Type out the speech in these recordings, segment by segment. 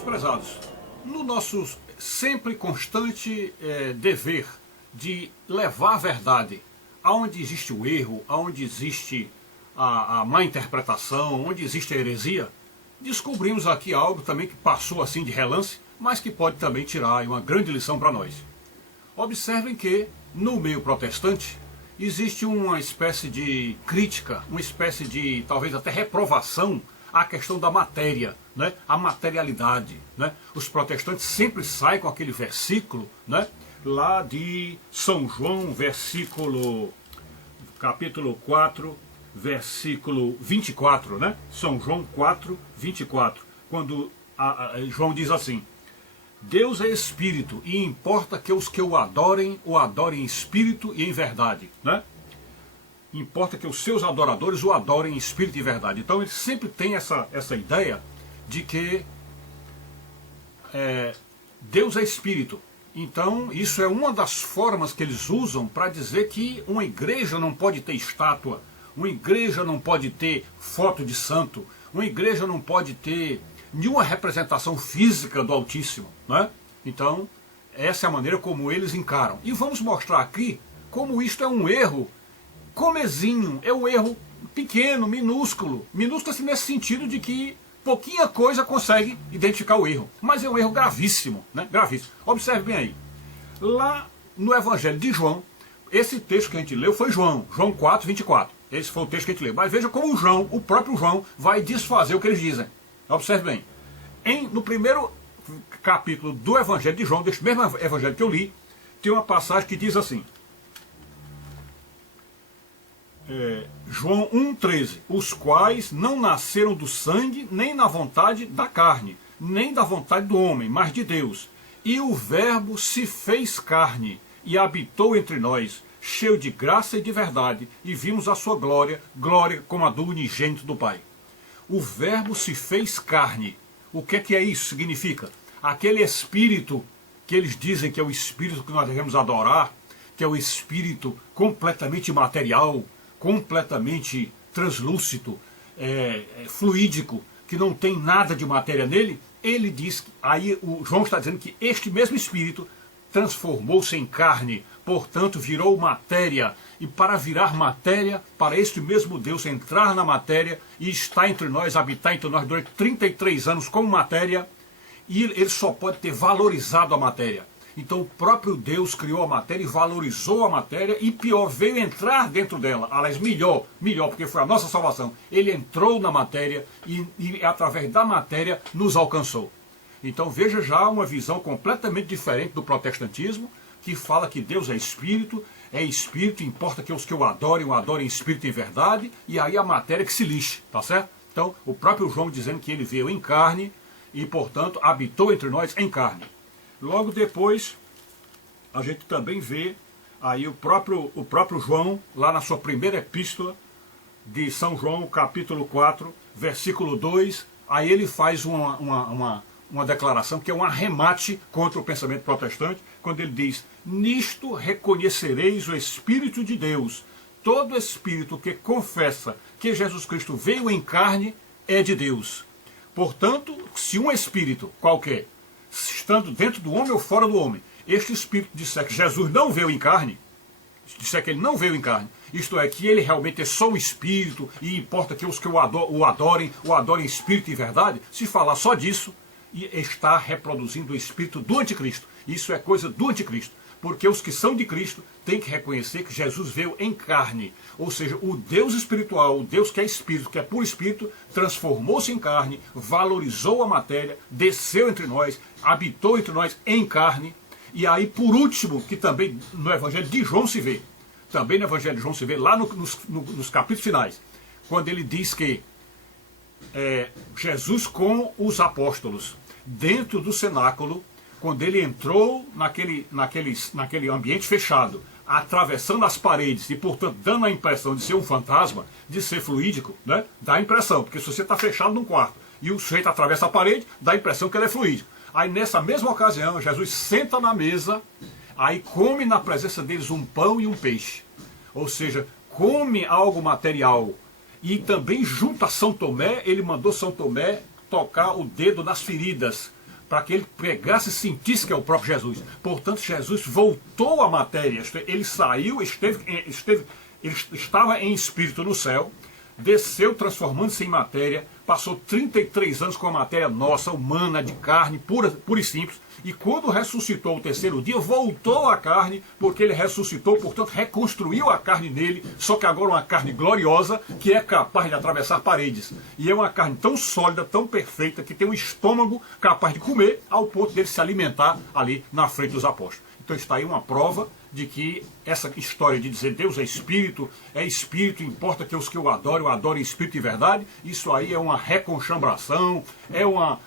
Meus prezados, no nosso sempre constante dever de levar a verdade aonde existe o erro, aonde existe a má interpretação, onde existe a heresia, descobrimos aqui algo também que passou assim de relance, mas que pode também tirar uma grande lição para nós. Observem que no meio protestante existe uma espécie de crítica, uma espécie de talvez até reprovação à questão da matéria, né? A materialidade, né? Os protestantes sempre saem com aquele versículo, né? Lá de São João, capítulo 4, versículo 24, né? São João 4, 24, quando João diz assim: Deus é espírito e importa que os que o adorem em espírito e em verdade, né? Importa que os seus adoradores o adorem em espírito e verdade. Então ele sempre tem essa ideia de que Deus é espírito. Então isso é uma das formas que eles usam para dizer que uma igreja não pode ter estátua, uma igreja não pode ter foto de santo, uma igreja não pode ter nenhuma representação física do Altíssimo, né? Então essa é a maneira como eles encaram. E vamos mostrar aqui como isto é um erro comezinho, é um erro pequeno, minúsculo assim, nesse sentido de que pouquinha coisa consegue identificar o erro, mas é um erro gravíssimo, né? Gravíssimo. Observe bem aí, lá no Evangelho de João, esse texto que a gente leu foi João 4, 24, esse foi o texto que a gente leu, mas veja como o próprio João vai desfazer o que eles dizem. Observe bem, no primeiro capítulo do Evangelho de João, deste mesmo Evangelho que eu li, tem uma passagem que diz assim, João 1,13, os quais não nasceram do sangue, nem na vontade da carne, nem da vontade do homem, mas de Deus. E o Verbo se fez carne e habitou entre nós, cheio de graça e de verdade, e vimos a sua glória, glória como a do unigênito do Pai. O Verbo se fez carne. O que é isso? Significa aquele Espírito que eles dizem que é o Espírito que nós devemos adorar, que é o Espírito completamente imaterial, completamente translúcido, fluídico, que não tem nada de matéria nele. Ele diz, aí o João está dizendo que este mesmo Espírito transformou-se em carne, portanto virou matéria, e para virar matéria, para este mesmo Deus entrar na matéria e estar entre nós, habitar entre nós durante 33 anos como matéria, e ele só pode ter valorizado a matéria. Então o próprio Deus criou a matéria e valorizou a matéria, e pior, veio entrar dentro dela. Aliás, melhor, porque foi a nossa salvação. Ele entrou na matéria e através da matéria nos alcançou. Então veja já uma visão completamente diferente do protestantismo, que fala que Deus é espírito, importa que os que o adorem em espírito e em verdade, e aí a matéria que se lixe, tá certo? Então o próprio João dizendo que ele veio em carne e portanto habitou entre nós em carne. Logo depois, a gente também vê aí o próprio João, lá na sua primeira epístola de São João, capítulo 4, versículo 2, aí ele faz uma declaração que é um arremate contra o pensamento protestante, quando ele diz: nisto reconhecereis o Espírito de Deus, todo espírito que confessa que Jesus Cristo veio em carne é de Deus. Portanto, se um espírito qualquer, estando dentro do homem ou fora do homem, este espírito disser que Jesus não veio em carne, disser que ele não veio em carne, isto é, que ele realmente é só o espírito e importa que os que o adorem em espírito e verdade, se falar só disso, está reproduzindo o espírito do anticristo. Isso é coisa do anticristo, porque os que são de Cristo têm que reconhecer que Jesus veio em carne, ou seja, o Deus espiritual, o Deus que é espírito, que é puro espírito, transformou-se em carne, valorizou a matéria, desceu entre nós, habitou entre nós em carne. E aí, por último, que também no Evangelho de João se vê, também no Evangelho de João se vê, lá nos capítulos finais, quando ele diz que Jesus com os apóstolos, dentro do cenáculo, quando ele entrou naquele ambiente fechado, atravessando as paredes e, portanto, dando a impressão de ser um fantasma, de ser fluídico, né? Dá a impressão, porque se você está fechado num quarto e o sujeito atravessa a parede, dá a impressão que ele é fluídico. Aí, nessa mesma ocasião, Jesus senta na mesa, aí come na presença deles um pão e um peixe. Ou seja, come algo material. E também junto a São Tomé, ele mandou São Tomé tocar o dedo nas feridas, para que ele pregasse e sentisse que é o próprio Jesus. Portanto, Jesus voltou à matéria, ele saiu, ele estava em espírito no céu, desceu transformando-se em matéria, passou 33 anos com a matéria nossa, humana, de carne, pura e simples, e quando ressuscitou o terceiro dia, voltou à carne, porque ele ressuscitou, portanto reconstruiu a carne nele, só que agora uma carne gloriosa, que é capaz de atravessar paredes. E é uma carne tão sólida, tão perfeita, que tem um estômago capaz de comer, ao ponto dele se alimentar ali na frente dos apóstolos. Então está aí uma prova de que essa história de dizer Deus é espírito, importa que os que eu adoro em espírito e verdade, isso aí é uma reconchambração, é uma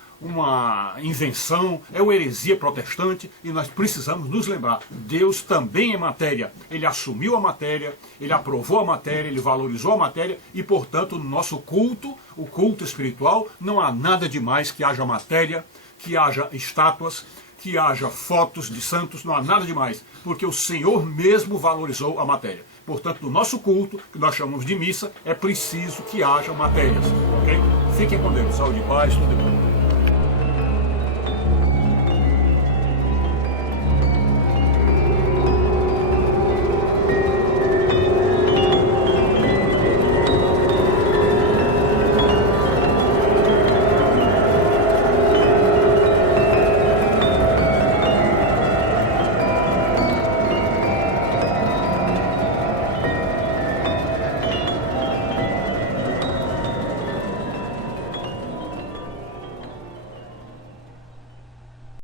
invenção, é uma heresia protestante, e nós precisamos nos lembrar, Deus também é matéria, ele assumiu a matéria, ele aprovou a matéria, ele valorizou a matéria, e portanto no nosso culto, o culto espiritual, não há nada demais que haja matéria, que haja estátuas, que haja fotos de santos, não há nada demais, porque o Senhor mesmo valorizou a matéria. Portanto, no nosso culto, que nós chamamos de missa, é preciso que haja matérias. Ok? Fiquem com Deus. Saúde e paz, tudo de bom.